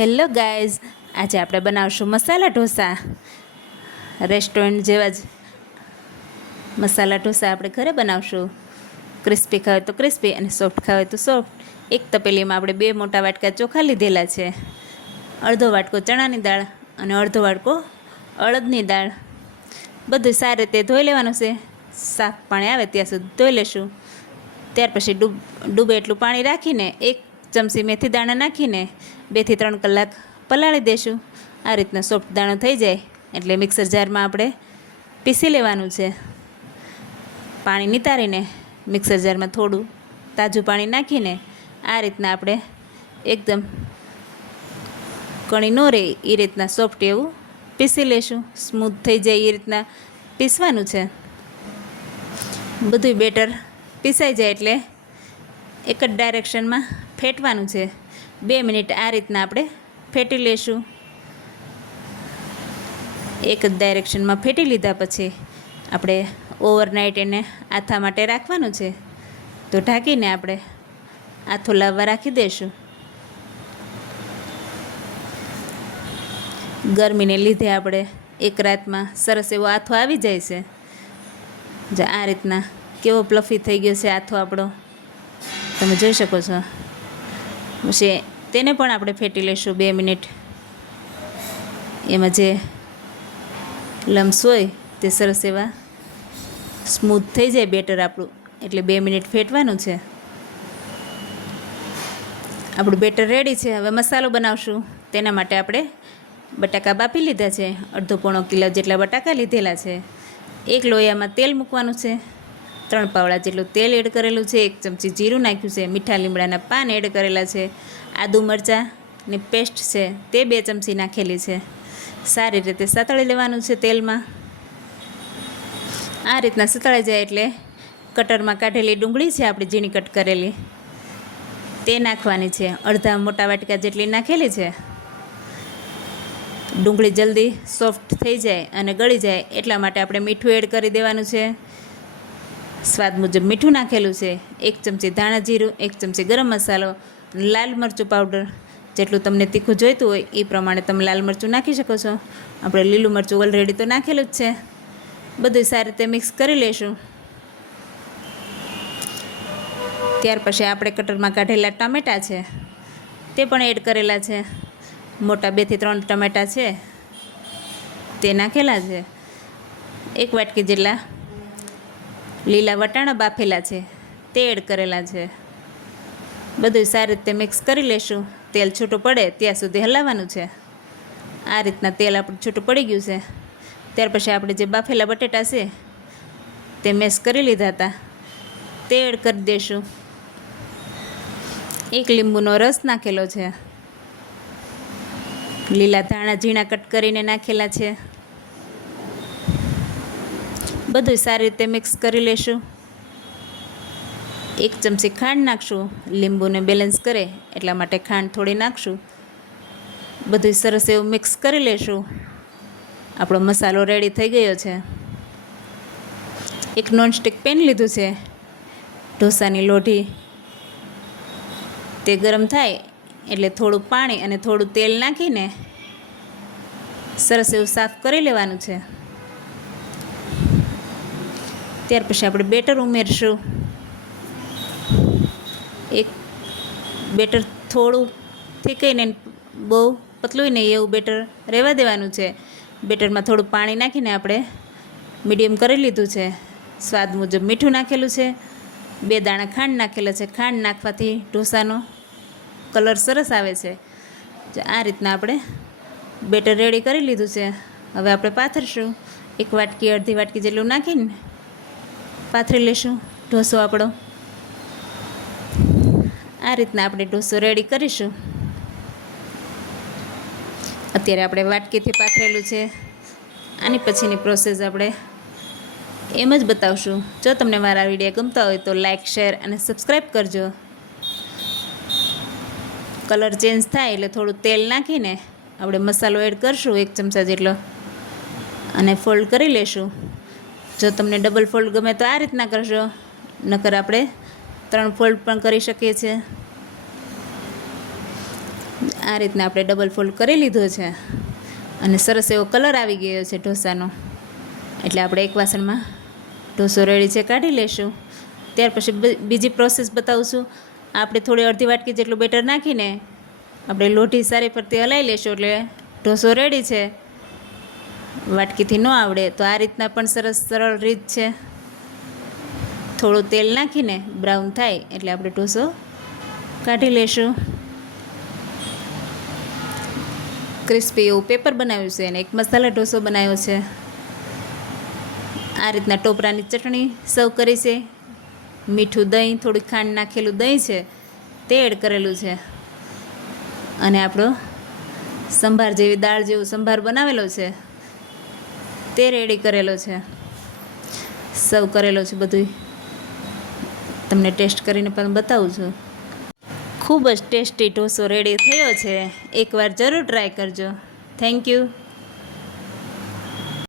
Hello guys, આજે આપણે બનાવશું મસાલા ઢોસા. રેસ્ટોરન્ટ જેવા જ મસાલા ઢોસા આપણે ઘરે બનાવશું. ક્રિસ્પી ખાવે તો ક્રિસ્પી અને સોફ્ટ ખાવે તો સોફ્ટ એક તપેલીમાં આપણે બે મોટા વાટકા ચોખા લીધેલા છે. અડધો વાટકો ચણાની દાળ અને અડધો વાટકો અડદની દાળ. બધું સારી રીતે ધોઈ લેવાનું છે. સાફ પાણી આવે ત્યાં સુધી ધોઈ લેશું. ત્યાર પછી ડૂબ ડૂબે એટલું પાણી રાખીને એક ચમચી મેથી દાણા નાખીને બેથી ત્રણ કલાક પલાળી દેશું. આ રીતના સોફ્ટ દાણો થઈ જાય એટલે મિક્સર જારમાં આપણે પીસી લેવાનું છે. પાણી નિતારીને મિક્સર જારમાં થોડું તાજું પાણી નાખીને આ રીતના આપણે એકદમ કણી ન રહે એ રીતના સોફ્ટ એવું પીસી લેશું. સ્મૂથ થઈ જાય એ રીતના પીસવાનું છે. બધું બેટર પીસાઈ જાય એટલે એક જ ડાયરેક્શનમાં ફેટવાનું છે. બે મિનિટ આ રીતના આપણે ફેટી લેશું. એક જ ડાયરેક્શનમાં ફેટી લીધા પછી આપણે ઓવરનાઇટ એને આથા માટે રાખવાનું છે. તો ઢાંકીને આપણે આથો લાવવા રાખી દઈશું ગરમીને લીધે આપણે એક રાતમાં સરસ એવો આથો આવી જાય છે. જે આ રીતના કેવો પ્લફી થઈ ગયો છે આથો આપણો. તમે જોઈ શકો છો. પછી તેને પણ આપણે ફેટી લઈશું બે મિનિટ. એમાં જે લમ્સ હોય તે સરસ એવા સ્મૂથ થઈ જાય બેટર આપણું. એટલે બે મિનિટ ફેટવાનું છે. આપણું બેટર રેડી છે. હવે મસાલો બનાવશું. તેના માટે આપણે બટાકા બાફી લીધા છે. અડધો પોણો કિલો જેટલા બટાકા લીધેલા છે. એક લોયામાં તેલ મૂકવાનું છે. ત્રણ પાવડા જેટલું તેલ એડ કરેલું છે, એક ચમચી જીરું નાખ્યું છે, મીઠા લીમડાના પાન એડ કરેલા છે, આદુ મરચાંની પેસ્ટ છે, તે બે ચમચી નાખેલી છે. સારી રીતે સતળી લેવાનું છે તેલમાં. આ રીતના સતળાઈ જાય એટલે કટરમાં કાઢેલી ડુંગળી છે આપણી ઝીણી કટ કરેલી, તે નાખવાની છે. અડધા મોટા વાટકા જેટલી નાખેલી છે. ડુંગળી જલ્દી સોફ્ટ થઈ જાય અને ગળી જાય, એટલા માટે આપણે મીઠું એડ કરી દેવાનું છે. સ્વાદ મુજબ મીઠું નાખેલું છે. એક ચમચી ધાણા જીરું, એક ચમચી ગરમ મસાલો, લાલ મરચું પાવડર જેટલું તમને તીખું જોઈતું હોય એ પ્રમાણે તમે લાલ મરચું નાખી શકો છો. આપણે લીલું મરચું ઓલરેડી તો નાખેલું જ છે. બધું સારી રીતે મિક્સ કરી લઈશું ત્યાર પછી આપણે કટરમાં કાઢેલા ટામેટાં છે. તે પણ એડ કરેલા છે. મોટા બેથી ત્રણ ટમેટાં છે. તે નાખેલા છે. એક વાટકી જેટલા લીલા વટાણા બાફેલા છે તે એડ કરેલા છે. બધું સારી રીતે મિક્સ કરી લેશું. તેલ છૂટું પડે ત્યાં સુધી હલાવવાનું છે. આ રીતના તેલ આપણું છૂટું પડી ગયું છે. ત્યાર પછી આપણે જે બાફેલા બટેટા છે, તે મેસ કરી લીધા હતા. તે એડ કરી દઈશું એક લીંબુનો રસ નાખેલો છે. લીલા ધાણા ઝીણા કટ કરીને નાખેલા છે. બધું સારી રીતે મિક્સ કરી લેશું. એક ચમચી ખાંડ નાખશું, લીંબુને બેલેન્સ કરે, એટલા માટે ખાંડ થોડી નાખશું. બધું સરસ એવું મિક્સ કરી લેશું. આપણો મસાલો રેડી થઈ ગયો છે. એક નોનસ્ટિક પેન લીધું છે. ઢોસાની લોઢી. તે ગરમ થાય, એટલે થોડું પાણી અને થોડું તેલ નાખીને સરસ એવું સાફ કરી લેવાનું છે. ત્યાર પછી આપણે બેટર ઉમેરશું. એક બેટર થોડું થીકઈને બહુ પતલું નહીં, એવું બેટર રહેવા દેવાનું છે. બેટરમાં થોડું પાણી નાખીને આપણે મીડિયમ કરી લીધું છે. સ્વાદ મુજબ મીઠું નાખેલું છે. બે દાણા ખાંડ નાખેલા છે. ખાંડ નાખવાથી ઢોસાનો કલર સરસ આવે છે. આ રીતના આપણે બેટર રેડી કરી લીધું છે. હવે આપણે પાથરશું. એક વાટકી, અડધી વાટકી જેટલું નાખીને પાથરી લઈશું, ઢોસો આપણો. આ રીતના આપણે ઢોસો રેડી કરીશું. અત્યારે આપણે વાટકીથી પાથરેલું છે. આની પછીની પ્રોસેસ આપણે એમ જ બતાવશું. જો તમને મારા વીડિયો ગમતા હોય તો લાઇક શેર અને સબસ્ક્રાઈબ કરજો. કલર ચેન્જ થાય એટલે થોડું તેલ નાખીને આપણે મસાલો એડ કરશું, એક ચમચા જેટલો. અને ફોલ્ડ કરી લેશું. જો તમને ડબલ ફોલ્ડ ગમે તો આ રીતના કરશો નકર આપણે ત્રણ ફોલ્ડ પણ કરી શકીએ છીએ. આ રીતના આપણે ડબલ ફોલ્ડ કરી લીધો છે. અને સરસ એવો કલર આવી ગયો છે ઢોસાનો. એટલે આપણે એક વાસણમાં ઢોસો રેડી છે, કાઢી લેશું. ત્યાર પછી બીજી પ્રોસેસ બતાવશું. આપણે થોડી અડધી વાટકી જેટલું બેટર નાખીને આપણે લોઢી સારી ફરતી હલાવી લેશું એટલે ઢોસો રેડી છે. વાટકીથી ન આવડે. તો આ રીતના પણ સરસ સરળ રીત છે. થોડું તેલ નાખીને બ્રાઉન થાય એટલે આપણે ઢોસો કાઢી લેશું. ક્રિસ્પી એવું પેપર બનાવ્યું છે અને એક મસાલા ઢોસો બનાવ્યો છે. આ રીતના ટોપરાની ચટણી સર્વ કરી છે. મીઠું દહીં થોડી ખાંડ નાખેલું દહીં છે. તે એડ કરેલું છે. અને આપણો સંભાર જેવી દાળ જેવું સંભાર બનાવેલો છે. તે રેડી કરેલો છે. સર્વ કરેલો છે બધું તમને ટેસ્ટ કરીને પણ બતાવું છું. ખૂબ જ ટેસ્ટી ઢોસો રેડી થયો છે. એકવાર જરૂર ટ્રાય કરજો. Thank you